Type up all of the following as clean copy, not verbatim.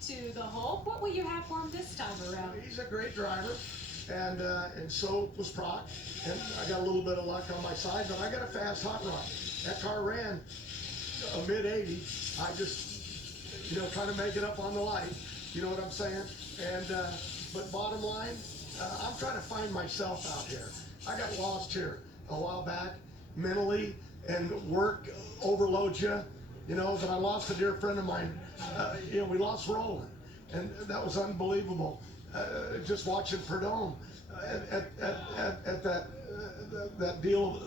to the Hulk. What will you have for him this time around? He's a great driver, and so was Proc. And I got a little bit of luck on my side, but I got a fast hot rod. That car ran a mid 80. I just, trying to make it up on the light. You know what I'm saying? And but bottom line, I'm trying to find myself out here. I got lost here a while back mentally, and work overloads you. That I lost a dear friend of mine. We lost Roland, and that was unbelievable. Just watching Perdome at that deal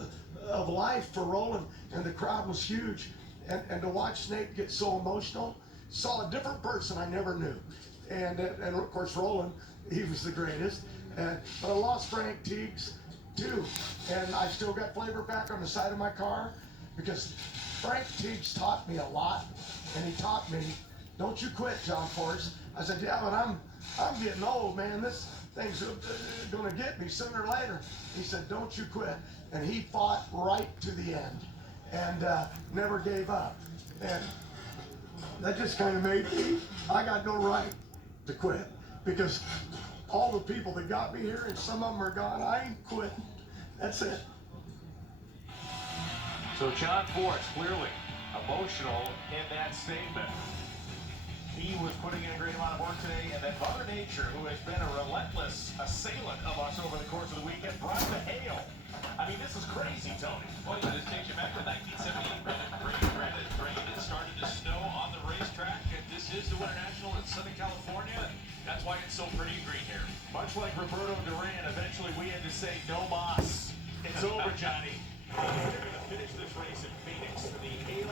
of life for Roland, and the crowd was huge. And to watch Snake get so emotional, saw a different person I never knew. And of course Roland, he was the greatest. But I lost Frank Teagues too, and I still got flavor back on the side of my car, because Frank Teagues taught me a lot, and he taught me, don't you quit, John Force. I said, yeah, but I'm getting old, man. This thing's gonna get me sooner or later. He said, don't you quit. And he fought right to the end, and never gave up. And that just kind of made me, I got no right to quit, because all the people that got me here, and some of them are gone, I ain't quitting. That's it. So John Force, clearly emotional in that statement. He was putting in a great amount of work today, and then Mother Nature, who has been a relentless assailant of us over the course of the weekend, brought the hail. I mean, this is crazy, Tony. Well, yeah, this takes you back to 1978. Granted, rain had started to snow on the racetrack, and this is the Winter National in Southern California, and that's why it's so pretty green here. Much like Roberto Duran, eventually we had to say no mas. It's over, Johnny. They're going to finish this race in Phoenix. The hail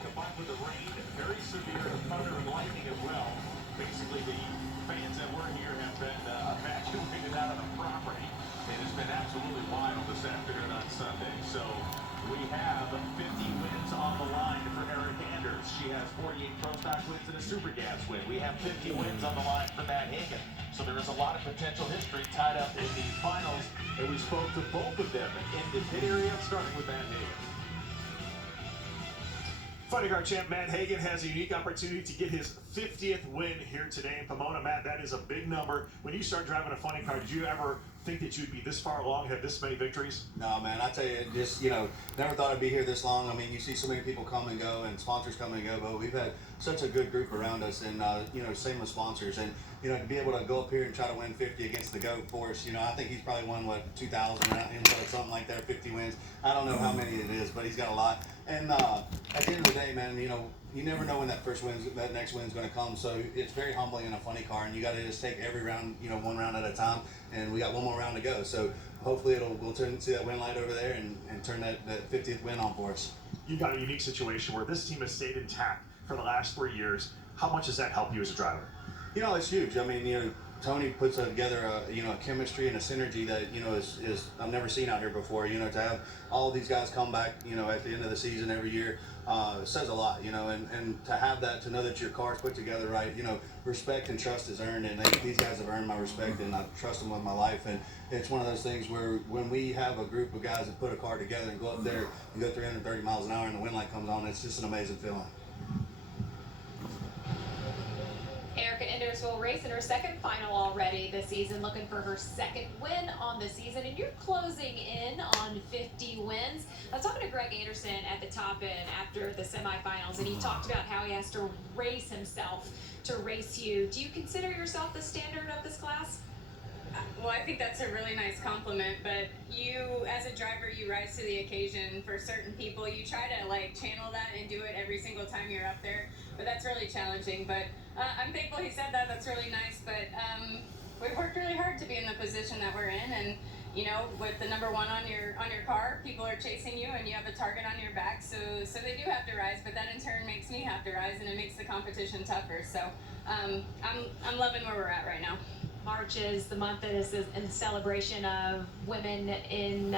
combined with the rain, very severe thunder and lightning as well. Basically, the fans that were here have been evacuated out of the property. It has been absolutely wild this afternoon on Sunday. So we have 50 wins on the line for Eric Anders. She has 48 Pro Stock wins and a Super Gas win. We have 50 wins on the line for Matt Hagan. So there is a lot of potential history tied up in these finals, and we spoke to both of them in the pit area, starting with Matt Hagan. Funny car champ Matt Hagan has a unique opportunity to get his 50th win here today in Pomona. Matt, that is a big number. When you start driving a funny car, did you ever think that you'd be this far along, have this many victories? No, man, I tell you, just, never thought I'd be here this long. I mean, you see so many people come and go, and sponsors come and go, but we've had such a good group around us, and, same with sponsors. And, to be able to go up here and try to win 50 against the GOAT Force, I think he's probably won, 2,000 or something like that, 50 wins. I don't know how many it is, but he's got a lot. And at the end of the day, man, you never know when that next win's going to come. So it's very humbling in a funny car, and you got to just take every round, one round at a time. And we got one more round to go. So hopefully we'll see that win light over there and turn that 50th win on for us. You've got a unique situation where this team has stayed intact for the last 3 years. How much does that help you as a driver? It's huge. I mean, Tony puts together a chemistry and a synergy that is I've never seen out here before. To have all of these guys come back at the end of the season every year says a lot. And to have that, to know that your car's put together right, respect and trust is earned, and these guys have earned my respect, and I trust them with my life. And it's one of those things where when we have a group of guys that put a car together and go up there and go 330 miles an hour and the wind light comes on, it's just an amazing feeling. Erica Enders will race in her second final already this season, looking for her second win on the season, and you're closing in on 50 wins. I was talking to Greg Anderson at the top end after the semifinals, and he talked about how he has to race himself to race you. Do you consider yourself the standard of this class? Well, I think that's a really nice compliment, but you, as a driver, you rise to the occasion. For certain people, you try to channel that and do it every single time you're up there, but that's really challenging. But I'm thankful he said that. That's really nice, but we've worked really hard to be in the position that we're in, and with the number one on your car, people are chasing you, and you have a target on your back, so they do have to rise, but that in turn makes me have to rise, and it makes the competition tougher. So I'm loving where we're at right now. March is the month that is in celebration of women in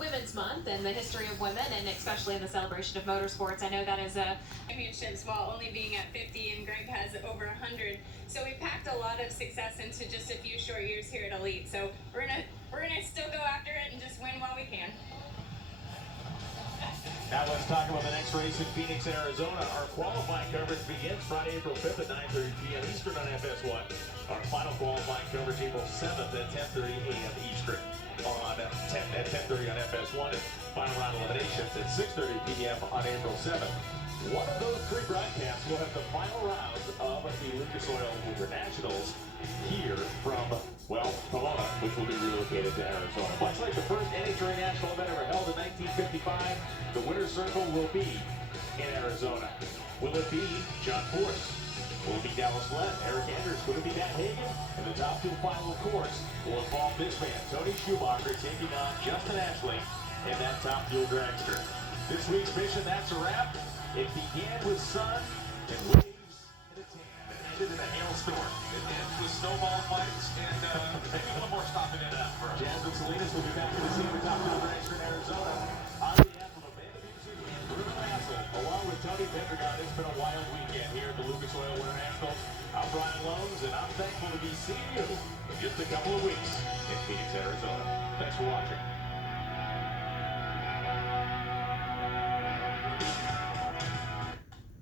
Women's Month and the history of women, and especially in the celebration of motorsports. I know that is a championships while only being at 50, and Greg has over 100. So we packed a lot of success into just a few short years here at Elite. So we're gonna still go after it and just win while we can. Now let's talk about the next race in Phoenix, Arizona. Our qualifying coverage begins Friday, April 5th at 9:30 p.m. Eastern on FS1. Our final qualifying coverage April 7th at 10:30 a.m. Eastern at 10:30 on FS1. And final round eliminations at 6:30 p.m. on April 7th. One of those three broadcasts will have the final round of the Lucas Oil Winter Nationals here from, well, Pomona, which will be relocated to Arizona. Much like the first NHRA national event ever held in 1955, the winner's circle will be in Arizona. Will it be John Force? Will it be Dallas Glenn? Eric Anders? Will it be Matt Hagan? And the top two final, of course, will involve this man, Tony Schumacher, taking on Justin Ashley in that Top Fuel dragster. This week's mission, that's a wrap. It began with sun and waves and a tan. It ended in a hailstorm. It ends with snowball fights and maybe a little more stopping in and out for us. Jasmine Salinas will be back to the scene of Top Fuel dragster in Arizona. On behalf of Amanda Music and Bruno Hassel, along with Tony Pendergast, it's been a wild weekend here at the Lucas Oil Winter Nationals. I'm Brian Loans, and I'm thankful to be seeing you in just a couple of weeks in Phoenix, Arizona. Thanks for watching.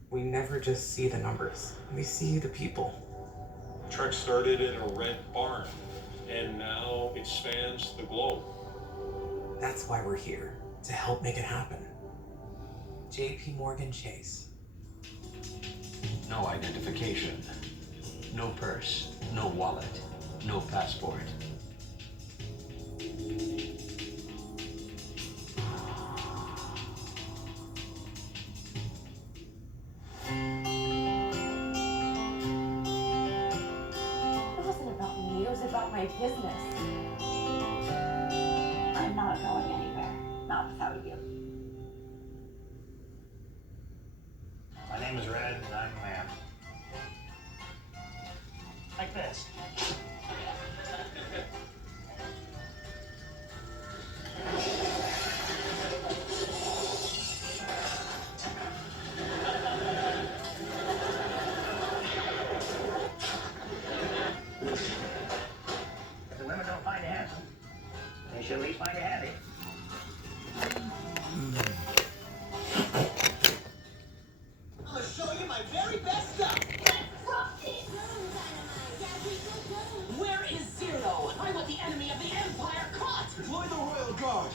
We never just see the numbers. We see the people. Trek started in a red barn, and now it spans the globe. That's why we're here, to help make it happen. JP Morgan Chase. No identification, no purse, no wallet, no passport. About my business. I'm not going anywhere. Not without you. My name is Red, and I'm a man. Like this. They should at least find you happy. I'm gonna show you my very best stuff. Where is Zero? I want the enemy of the Empire caught. Deploy the Royal Guard.